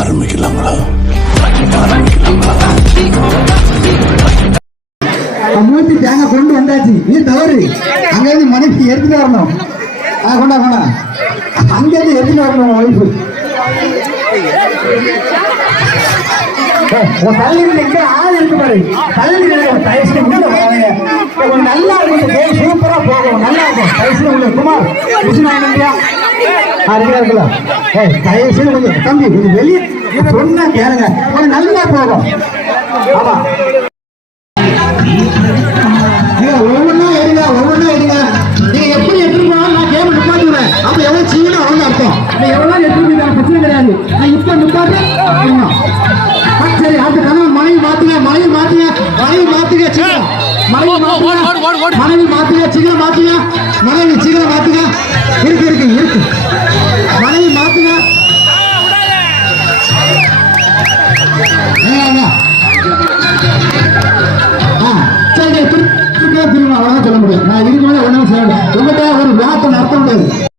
ஆரம்பிக்கலாங்களா மூத்தி தேங்காய் கொண்டு வந்தாச்சு. இது தவறு. அங்கிருந்து மனைவி எடுத்துட்டு வரணும். ஆ கொண்டா கொண்டா. அங்க எடுத்துட்டு வரணும் ஒய்ஃபு நல்லா இருக்கும் சூப்பரா போகும். நல்லா இருக்கும். தயவுசெய்து உள்ள. குமார் அதுக்கு இருக்குல்ல ஏய் தயவுசெய்து கொஞ்சம் தம்பி கொஞ்சம் வெளியே சொன்னா கேளுங்க. கொஞ்சம் நல்லா போகும். ஆமா. நீங்க ஒவ்வொன்றா எடுங்க ஒவ்வொன்றா எடுங்க. நீங்க எப்படி எடுத்துட்டு போனாலும் நான் கேம் நிப்பாட்டுவேன் அப்ப எவ்வளவு சீக்கிரம் அவங்க அர்த்தம். நீ எவ்வளவு போய் பிரச்சனை கிடையாது. நான் இப்ப நிப்பாட்டு. சரி அடுத்த கனவு மனைவி மாத்துங்க மனைவி மாத்துங்க மனைவி மாத்துங்க சீக்கிரம் மனைவி மாத்துங்க மனைவி மாத்துங்க சீக்கிரம் மாத்துங்க. மனைவி சீக்கிரம் மாத்துங்க. இருக்கு இருக்கு. திருமணம் அவ்வளோதான் சொல்ல முடியும். நான் இதுக்கு மேலே ஒன்றும் செய்ய முடியாது உங்கள்கிட்ட ஒரு வியாக்கம் நடத்த முடியாது.